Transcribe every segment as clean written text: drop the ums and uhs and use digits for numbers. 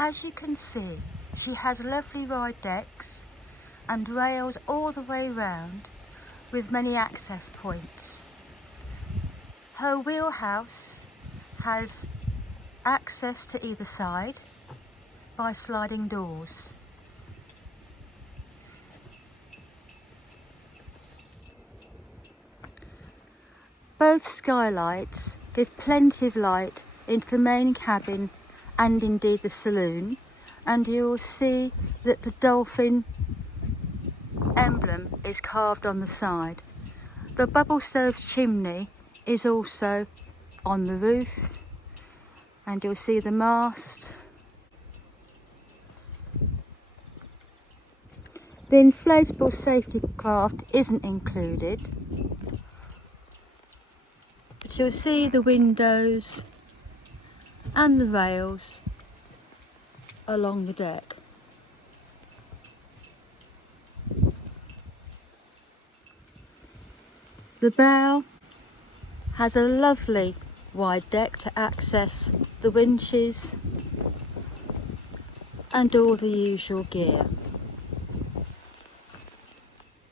As you can see, she has lovely wide decks and rails all the way round with many access points. Her wheelhouse has access to either side by sliding doors. Both skylights give plenty of light into the main cabin and indeed the saloon, and you will see that the dolphin emblem is carved on the side. The bubble stove chimney is also on the roof, and you'll see the mast. The inflatable safety craft isn't included, but you'll see the windows and the rails along the deck. The bow has a lovely wide deck to access the winches and all the usual gear.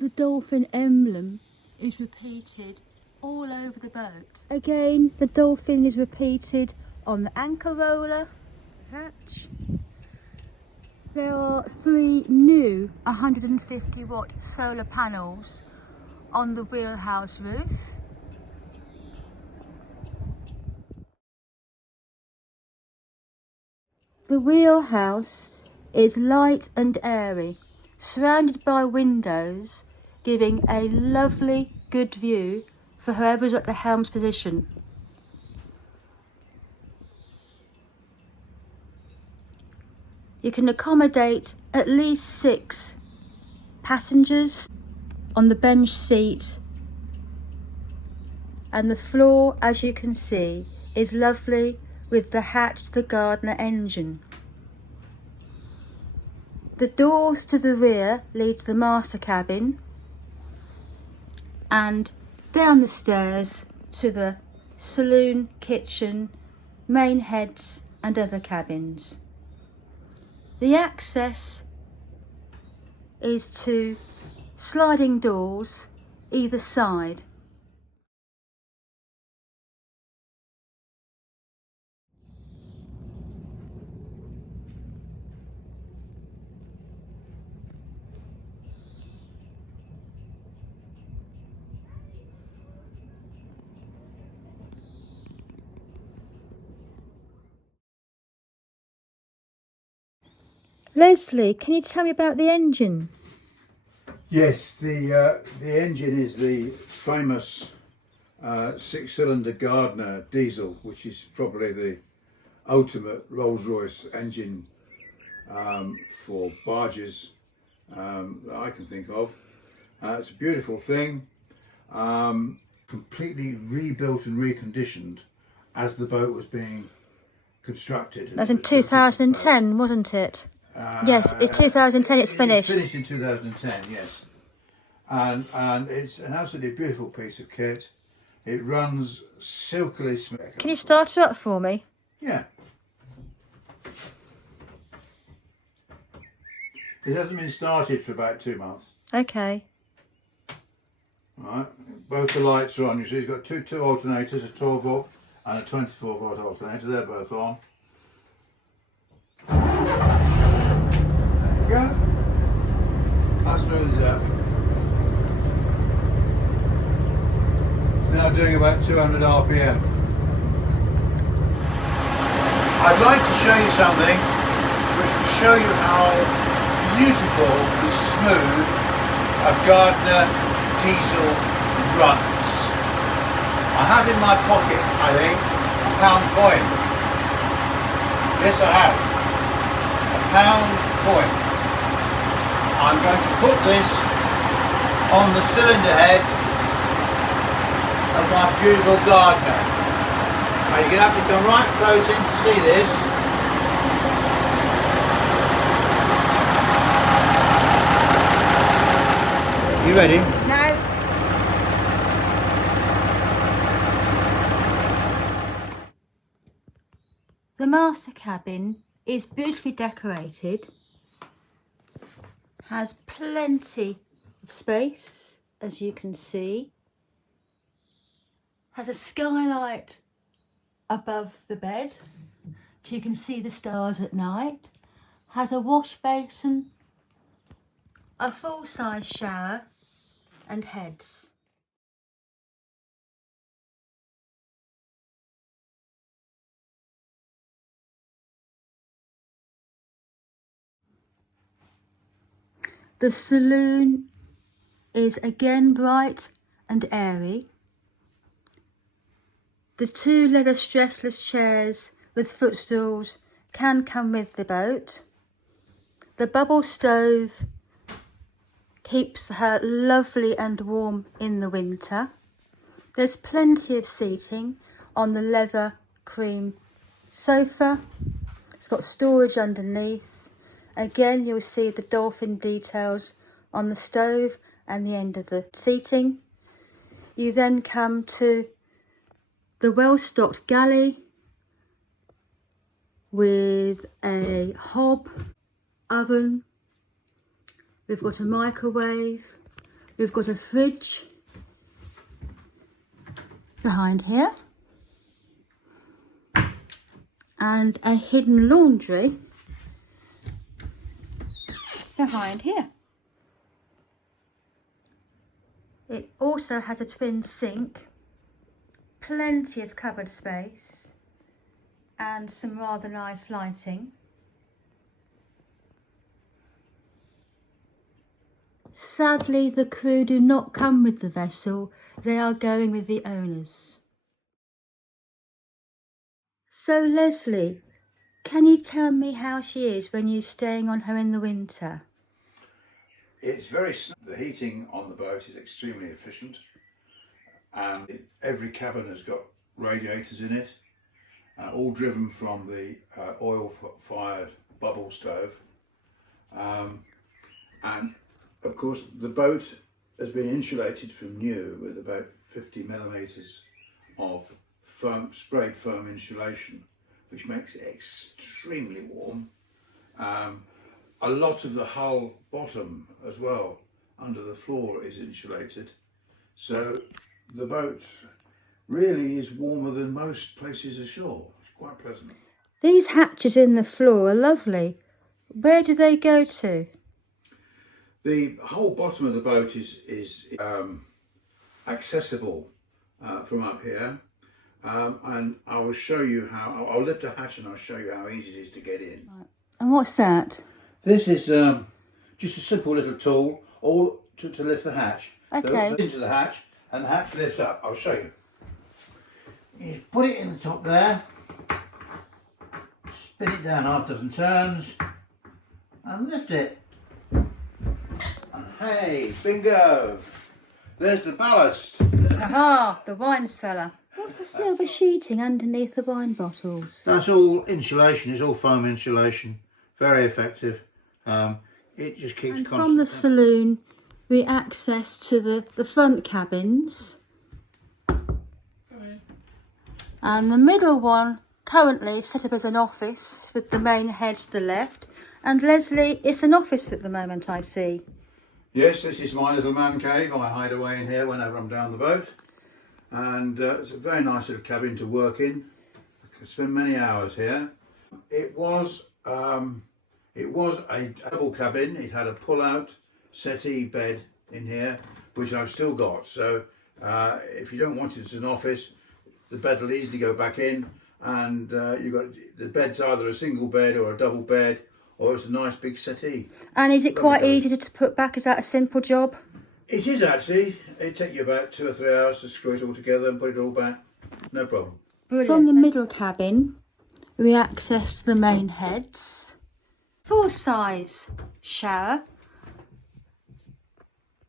The dolphin emblem is repeated all over the boat. Again, the dolphin is repeated on the anchor roller hatch. There are 3 new 150 watt solar panels on the wheelhouse roof. The wheelhouse is light and airy, surrounded by windows, giving a lovely good view for whoever's at the helm's position. You can accommodate at least 6 passengers on the bench seat, and the floor, as you can see, is lovely with the hatched the Gardner engine. The doors to the rear lead to the master cabin and down the stairs to the saloon, kitchen, main heads and other cabins. The access is to sliding doors either side. Leslie, can you tell me about the engine? Yes, the engine is the famous 6-cylinder Gardner diesel, which is probably the ultimate Rolls-Royce engine for barges that I can think of. It's a beautiful thing, completely rebuilt and reconditioned as the boat was being constructed. That's in 2010, wasn't it? Yes, it's 2010, it's finished. It's finished in 2010, yes. And it's an absolutely beautiful piece of kit. It runs silkily smooth. Can you start it up for me? Yeah. It hasn't been started for about 2 months. Okay. Right, both the lights are on. You see it's got two alternators, a 12 volt and a 24 volt alternator. They're both on. There you go. How smooth is that? Now doing about 200 RPM. I'd like to show you something which will show you how beautiful and smooth a Gardner diesel runs. I have in my pocket, I think, £1 coin. Yes, I have. £1 coin. I'm going to put this on the cylinder head of my beautiful Gardner. Now you're going to have to come right close in to see this. You ready? No. The master cabin is beautifully decorated, has plenty of space, as you can see, has a skylight above the bed so you can see the stars at night, has a wash basin, a full-size shower and heads. The saloon is again bright and airy. The 2 leather stressless chairs with footstools can come with the boat. The bubble stove keeps her lovely and warm in the winter. There's plenty of seating on the leather cream sofa. It's got storage underneath. Again, you'll see the dolphin details on the stove and the end of the seating. You then come to the well-stocked galley with a hob, oven. We've got a microwave. We've got a fridge behind here. And a hidden laundry behind here. It also has a twin sink, plenty of cupboard space and some rather nice lighting. Sadly, the crew do not come with the vessel, they are going with the owners. So Leslie, can you tell me how she is when you're staying on her in the winter? It's very snug. The heating on the boat is extremely efficient, and every cabin has got radiators in it, all driven from the oil-fired bubble stove. And of course the boat has been insulated from new with about 50 millimetres of sprayed foam insulation, which makes it extremely warm. A lot of the hull bottom as well, under the floor, is insulated. So the boat really is warmer than most places ashore. It's quite pleasant. These hatches in the floor are lovely. Where do they go to? The whole bottom of the boat is accessible from up here. And I will show you how, I'll lift a hatch and I'll show you how easy it is to get in. Right. And what's that? This is just a simple little tool, all to lift the hatch. Okay. Into the hatch, and the hatch lifts up. I'll show you. You put it in the top there, spin it down half a dozen turns, and lift it. And hey, bingo! There's the ballast. Aha, the wine cellar. What's the silver sheeting underneath the wine bottles? That's all insulation, it's all foam insulation. Very effective. It just keeps and from the saloon we access to the front cabins. Come in. And the middle one currently set up as an office with the main head to the left. And Leslie, it's an office at the moment, I see. Yes, this is my little man cave. I hide away in here whenever I'm down the boat. And it's a very nice little cabin to work in. I can spend many hours here. It was a double cabin. It had a pull-out settee bed in here, which I've still got. So if you don't want it as an office, the bed will easily go back in, and you've got the bed's either a single bed or a double bed, or it's a nice big settee. And is it quite easy to put back? Is that a simple job? It is actually. It'd take you about 2 or 3 hours to screw it all together and put it all back. No problem. Brilliant. From the middle cabin, we access the main heads. Full-size shower.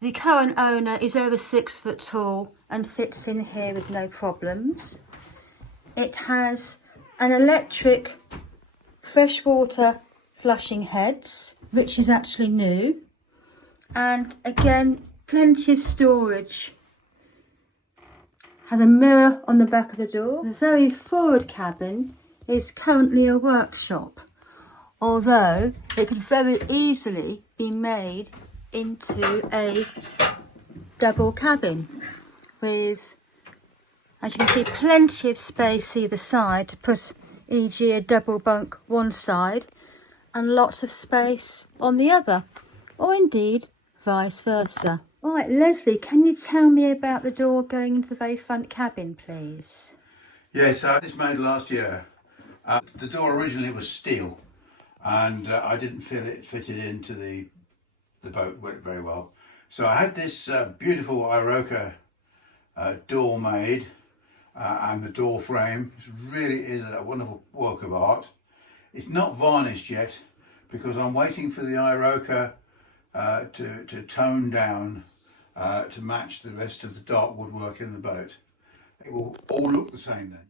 The current owner is over 6 foot tall and fits in here with no problems. It has an electric freshwater flushing heads, which is actually new. And again, plenty of storage. Has a mirror on the back of the door. The very forward cabin is currently a workshop. although it could very easily be made into a double cabin with, as you can see, plenty of space either side to put, e.g. a double bunk one side and lots of space on the other, or indeed vice versa. Right, Leslie, can you tell me about the door going into the very front cabin, please? Yes, this made last year. The door originally was steel, and I didn't feel it fitted into the boat very well. So I had this beautiful Iroka door made, and the door frame. It really is a wonderful work of art. It's not varnished yet because I'm waiting for the Iroka to tone down to match the rest of the dark woodwork in the boat. It will all look the same then.